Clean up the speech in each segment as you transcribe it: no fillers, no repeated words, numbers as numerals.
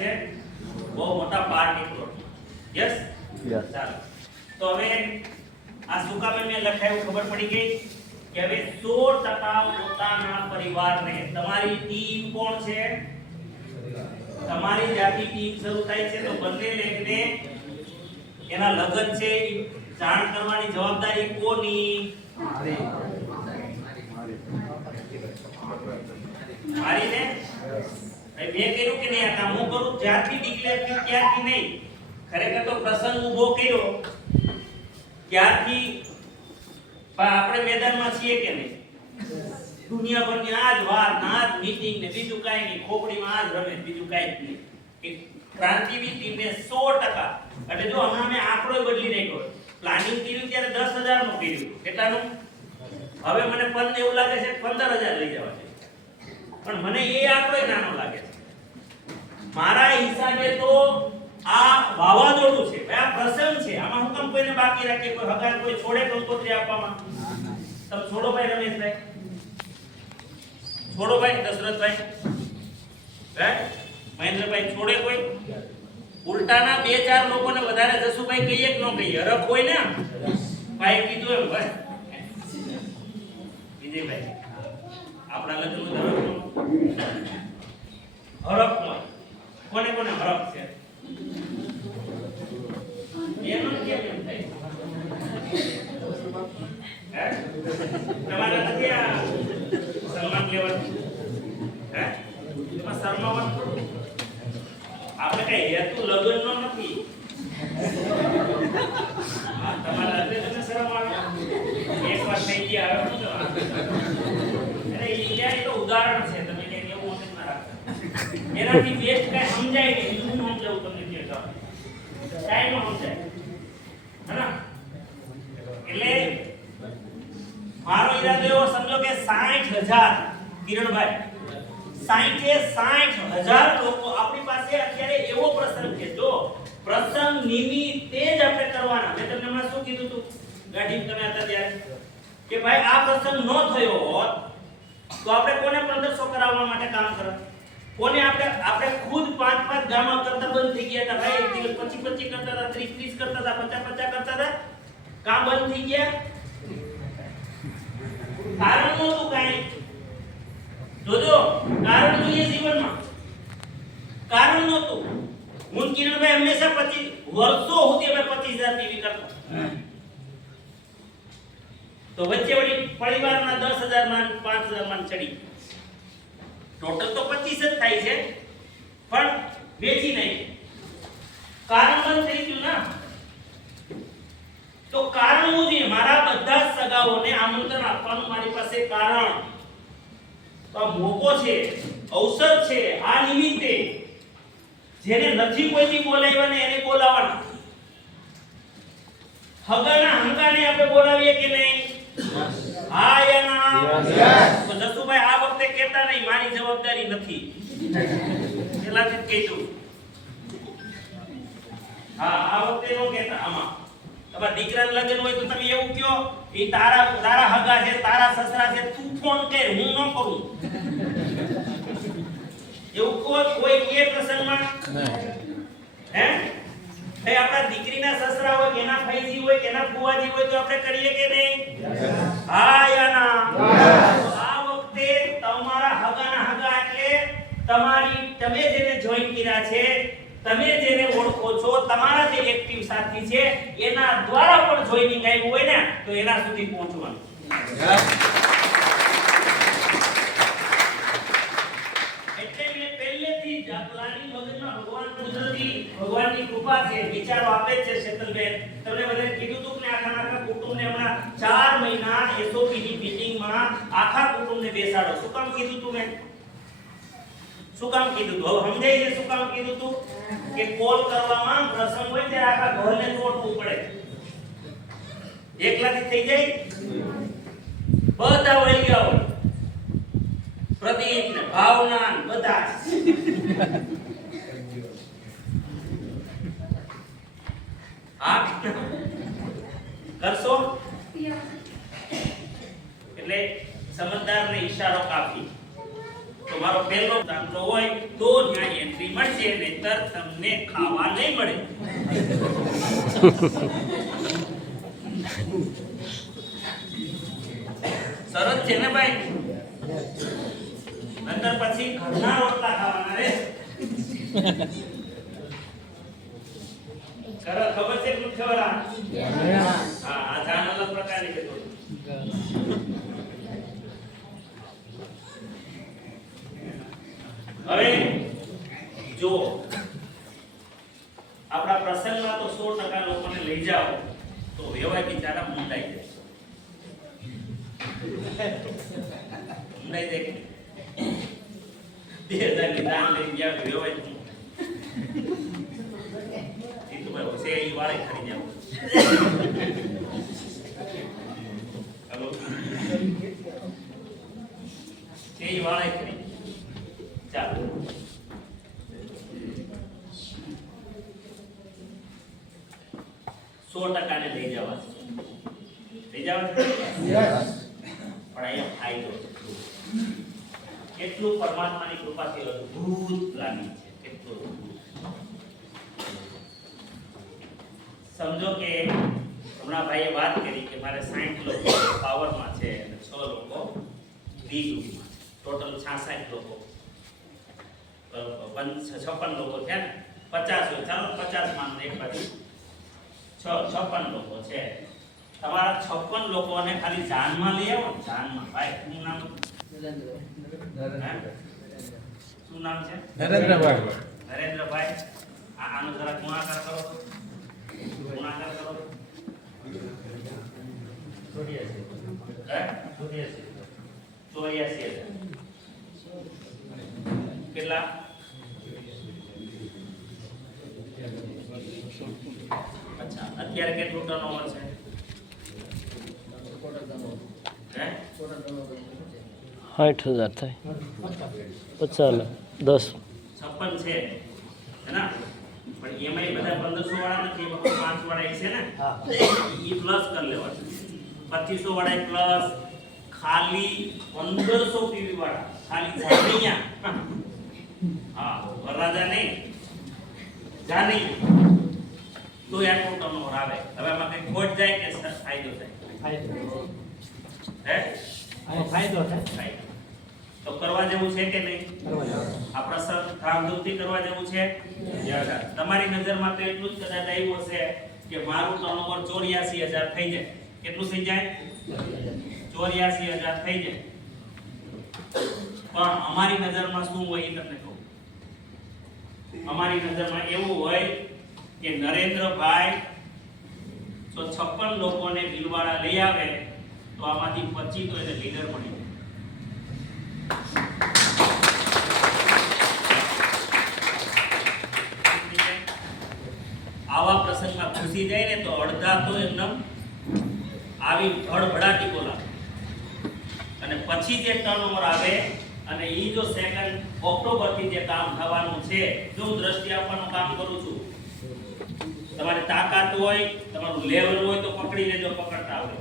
છે બહુ મોટા પાર્ટી પ્લોટ. યસ ચાલો તો હવે આ શું કામ મેં લખાયું ખબર પડી ગઈ કે હવે 100% પોતાના પરિવારને તમારી ટીમ કોણ છે તમારી જાતિ ટીમ શરૂ થાય છે તો બંને લેખને એના લગન છે જાણ કરવાની જવાબદારી કોની મારી ને મેં કર્યું કે નહીં આ કામ હું કરું જ્યારથી ડિક્લેર થયું ત્યારથી નહીં ખરેખર તો પ્રસંગ ઊભો કર્યો ત્યારથી આપણે મેદાનમાં છીએ કે નહીં દુનિયાભરની આજ વાત આજ મીટિંગ ને બીજું કાઈ નહીં ખોપડીમાં આજ રમે બીજું કાઈ જ નહીં કે ક્રાંતિવી ટીમે 100% એટલે જો હમણાં મેં આંકડો બદલી નાખ્યો પ્લાનિંગ કર્યું ત્યારે 10,000 નું કર્યું કેટલાનું હવે મને એવું લાગે છે 15,000 લઈ જવા છે પણ મને એ આંકડો નાનો લાગે છે મારા હિસાબે તો આ વાવાઝોડું છે આ પ્રસંગ છે આમાં હું કેમ કોઈને બાકી રાખીએ કોઈ હગાન કોઈ છોડે કંકોત્રી આપવામાં તમે છોડો ભાઈ રમેશભાઈ છોડો ભાઈ દશરથભાઈ હે મહેન્દ્રભાઈ છોડે કોઈ ઉલટાના બે ચાર લોકોને વધારે જસુભાઈ કહીએ કે ન કહીએ હરખ હોય ને ભાઈ કીધું એમ ભાઈ વિજયભાઈ આપણા લગ્નનું હરખ કોને કોને હરખ છે એનો કેમ એમ થાય હે તમારા નથી આ સન્માન લેવાનું હે એમાં શરમાવાનું આપણે કઈ હેતુ લગ્નનો નથી તમારા હૃદય તમને શરમ આવે એક વાર થઈ ગયા હવે શું અરે ઈ તો ઉદાહરણ છે તમે કે એવું મગજમાં રાખો એનાથી બેસ્ટ કઈ સમજાય નહીં હું સમજાવું તમને કે કાઈ ન સમજાય હેના એટલે મારો ઈરાદો એવો સમજો કે 60,000 કિરણભાઈ 60,000 લોકો આપણી પાસે અત્યારે એવો પ્રસંગ છે જો પ્રસંગ નિમિત્તે જ આપણે કરવાના મેં તમને હમણાં શું કીધું તું ગાડી તમે હતા ત્યારે કે ભાઈ આ પ્રસંગ ન થયો હોત તો આપણે કોને 1500 કરાવવા માટે કામ કરવા કોને આપણે ખુદ 5-5 ગામમાં કરતા બંધ થઈ ગયા હતા ભાઈ એક દિવસ 25-25 કરતા હતા 30-30 કરતા હતા 50-50 કરતા હતા કામ બંધ થઈ ગયા કારણ નહોતું કાઈ જોજો કારણ જોઈએ જીવનમાં કારણ નહોતું હું કિરણભાઈ હંમેશા 25 વર્ષો સુધી અમે 25,000 ટીવી કરતા તો વચ્ચે વળી પરિવારના 10,000 માં 5,000 માં ચડી ટોટલ તો 25 જ થાય છે પણ વેચી નહીં કારણ બંધ થઈ ગયું ના તો કારણ હું છે મારા બધા સગાઓને આમંત્રણ આપવાનું મારી પાસે કારણ તો મોકો છે અવસર છે આ નિમિત્તે જેને નથી કોઈથી બોલાવ્યા ને એને બોલાવવાના હગાના હંગાને આપણે બોલાવીએ કે નહીં હા યા ના તો જસુભાઈ આ વખતે કહેતા નહીં મારી જવાબદારી નથી પેલાથી જ કહી દઉં હા આ વખતે નો કહેતા આમાં તમારા દીકરાના લગ્ન હોય તો તમે એવું કહો એ તારા હગા છે તારા સસરા છે તું ફોન કર હું ન કરું એવું કોઈ કે પ્રસંગમાં હે એ આપણા દીકરીના સસરા હોય કે એના ફઈજી હોય કે એના ફુવાજી હોય તો આપણે કરીએ કે નહીં હા યા ના આ વખતે તમારા હગાના હગા એટલે તમે જેને જોઈન કર્યા છે તમે જેને ઓળખો છો તમારા જે એક્ટિવ સાથી છે એના દ્વારા પણ જોઈનિંગ આવ્યું હોય ને તો એના સુધી પહોંચવાનું એટલે મેં પહેલેથી જ આ પ્લાનિંગ મગજમાં ભગવાનની કૃપા છે વિચારો આપે છે શેતલબેન તમને બધાને કીધું તું કે આખા કુટુંબને હમણાં 4 મહિના SOP ની મીટિંગમાં આખા કુટુંબને બેસાડો શું કામ કીધું તું મેં શું કામ કીધું તું હવે સમજાય છે શું કામ કીધું તું કે કોલ કરવામાં પ્રસંગ હોય ત્યારે આખા ઘરને છોડવું પડે એકલાથી થઈ જાય બધા વહી ગયા હોય પ્રદીપ ને ભાવના બધા હા કરશો એટલે સમજદારને ઈશારો કાફી તો મારો પહેલો દાખલો હોય તો ન્યાય એન્ટ્રી ફેમિલી મળશે, નહીંતર તમને ખાવા નહીં મળે. સરસ છે ને ભાઈ? નહીંતર પછી ઘરના રોટલા ખાવાના રે. સરસ, ખબર છે કે ખબર? હા, આ જાન અલગ પ્રકારની છે થોડી. હવે જો આપણા પ્રસંગમાં તો 100% લોકોને લઈ જાઓ તો વ્યવહાર બિચારા મુંડાઈ જાય. મુંડાઈ જાય કે 2000 ની દાન લઈ ગયા વ્યવહાર જીતુભાઈ હોશે એ વાળે ખરી જાવ. હેલો, એ વાળે ખરી. ચાલો, ને લઈ જવા છે. લઈ જવા છે. પણ અહીંયા ફાયદો કેટલું પરમાત્માની કૃપાથી અદ્ભુત પ્લાનિંગ છે. કેટલું સમજો કે હમણાં ભાઈએ વાત કરી કે મારે 60 લોકો પાવરમાં છે અને 6 લોકો બી ગ્રુપમાં છે. ટોટલ 66 લોકો, 56 લોકો છે ને, 50 હોય, ચાલો 50 માનો એક બાજુ 56 લોકો છે. તમારા 56 લોકોને ખાલી જાનમાં લઈ આવો. જાનમાં ભાઈ શું નામ? શું નામ છે? નરેન્દ્રભાઈ. નરેન્દ્રભાઈ. આનો જરા ગુણાકાર કરો. ગુણાકાર કરો. 84,000 કેટલા? અચ્છા, અત્યારે કેટલું ટર્નઓવર છે? હે? 60,000 થાય. 50 લાખ 10 56 છે હેના? પણ એમાંય બધા 1500 વાળા નથી, 5 વાળા છે ને? ઈ પ્લસ કરી લેવાનું. 2500 વાળા પ્લસ ખાલી 1500 પીવી વાળા ખાલી જાનિયા. હા, વરરાજા નહીં, જાની તો આટલું ટર્નઓવર આવે. હવે આમાં કઈ ખોટ જાય કે ફાયદો થાય? હે? ફાયદો થાય. તો કરવા જેવું છે કે નહીં? આ પ્રસંગ ધામધૂમથી કરવા જેવું છે. તમારી નજરમાં તો એટલું જ કદાચ આવ્યું હશે કે મારું ટર્નઓવર 84,000 થઈ જાય. કેટલું થઈ જાય? 84,000 થઈ જાય. પણ અમારી નજરમાં શું હોય એ તમને કહું. અમારી નજરમાં એવું હોય કે નરેન્દ્રભાઈ જો 56 લોકોને બિલવાળા લઈ આવે તો આમાંથી 25 તો એને લીડર મળી જાય. આવા પ્રસંગમાં ખુશી જાય ને તો અડધા તો એમને આવી ભડભડાટી બોલાવે. અને પછી જે ટર્નઓવર આવે અને ઈ જો 2 ઓક્ટોબર થી જે કામ થવાનું છે, જો હું દ્રષ્ટિ આપવાનું કામ કરું છું, તમારી તાકાત હોય, તમારું લેવલ હોય તો પકડી લેજો, પકડતા હોય.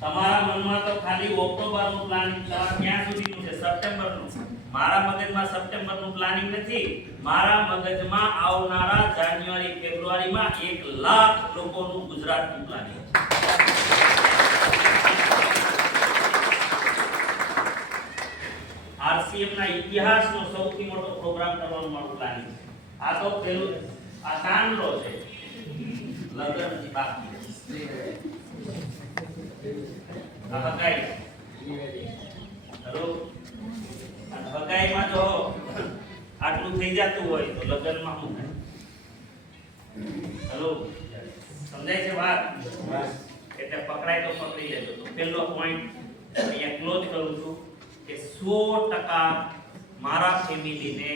તમારા મનમાં તો ખાલી ઓક્ટોબરનું પ્લાનિંગ ક્યાં સુધીનું છે? સપ્ટેમ્બરનું. મારા મગજમાં સપ્ટેમ્બરનું પ્લાનિંગ નથી. મારા મગજમાં આવનારા જાન્યુઆરી ફેબ્રુઆરીમાં 1 લાખ લોકોનું ગુજરાતનું પ્લાનિંગ છે. આરસીએમ ના ઇતિહાસનો સૌથી મોટો પ્રોગ્રામ કરવાનો મારું પ્લાનિંગ છે. આ તો પેલું આ તાંડલો છે. લગ્ન નથી બાકી. આ હગાઈ. હેલો, આ હગાઈમાં જો આટલું થઈ જતું હોય તો લગ્નમાં શું થાય? હેલો, સમજાય છે વાત? એટલે પકડાય તો પકડી લેજો. તો પહેલો પોઈન્ટ અહીંયા ક્લોઝ કરું છું કે 100% મારા ફેમિલીને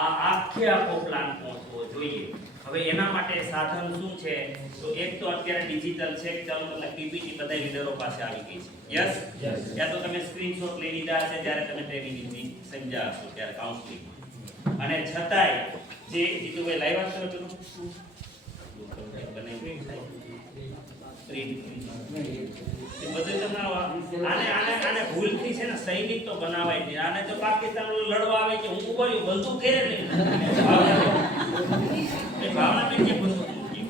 આ આખો પ્લાન પહોંચવો જોઈએ. હવે એના માટે સાધન શું છે? તો એક તો અત્યારે ડિજિટલ છે, ચાલો એટલે પીપીટી બધા લીડરો પાસે આવી ગઈ છે. યસ, ત્યાં તો તમે સ્ક્રીનશોટ લઈ લીધા હશે જ્યારે તમે ટ્રેનિંગની સમજ્યા હશો ત્યારે કાઉન્સેલિંગ. અને છતાંય જે જીતુભાઈ લાવ્યા છો પેલું પ્રિન્ટ એ બધું તમને આને ભૂલથી છે ને સૈનિક તો બનાવાય નહીં. આને તો પાકિસ્તાન લડવા આવે કે હું ઉભો રહ્યો બંદૂક ઘેરે લઈને એ ભાવના બેન જે બંદૂક મૂકી.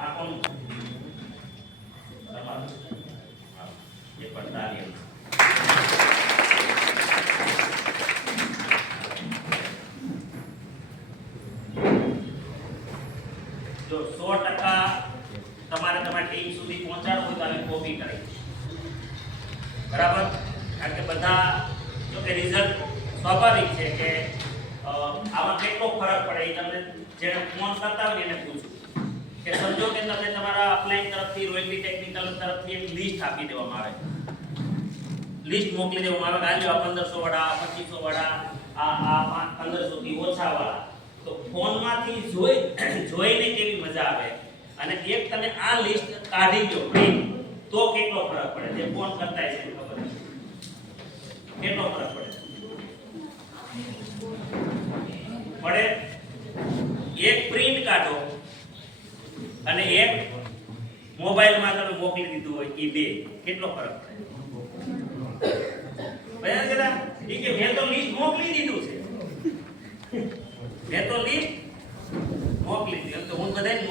આ કોણ તમારું એ પણ તાલીમ. જો 100% તમારે તમારી ટીમ સુધી પહોંચાડવું હોય તો અમે કોપી કરી બરાબર. કારણ કે બધા જો કે રિઝલ્ટ સ્વાભાવિક છે કે આમાં કેટલો ફરક પડે એ તમને જેને ફોન કરતા હોય એને પૂછું કે સમજો કે તમને તમારા અપ્લાઈન તરફથી રોયલ્ટી ટેકનિકલ તરફથી એક લિસ્ટ આપી દેવામાં આવે, લિસ્ટ મોકલી દેવામાં આવે કે આ 1500 વાળા 2500 વાળા આ 1500 થી ઓછા વાળા. તો ફોનમાંથી જોઈને કેવી મજા આવે અને એક તમે આ લિસ્ટ કાઢી દો પ્રિન્ટ તો કેટલો ફરક પડે. જે ફોન કરતા છે ખબર છે કેટલો ફરક પડે. એક પ્રિન્ટ કાઢો અને એક મોબાઈલમાં તમે મોકલી દીધું હોય એ બે કેટલો ફરક પડે. બરાબર કે મેં તો લિસ્ટ મોકલી દીધું છે, મેં તો લિસ્ટ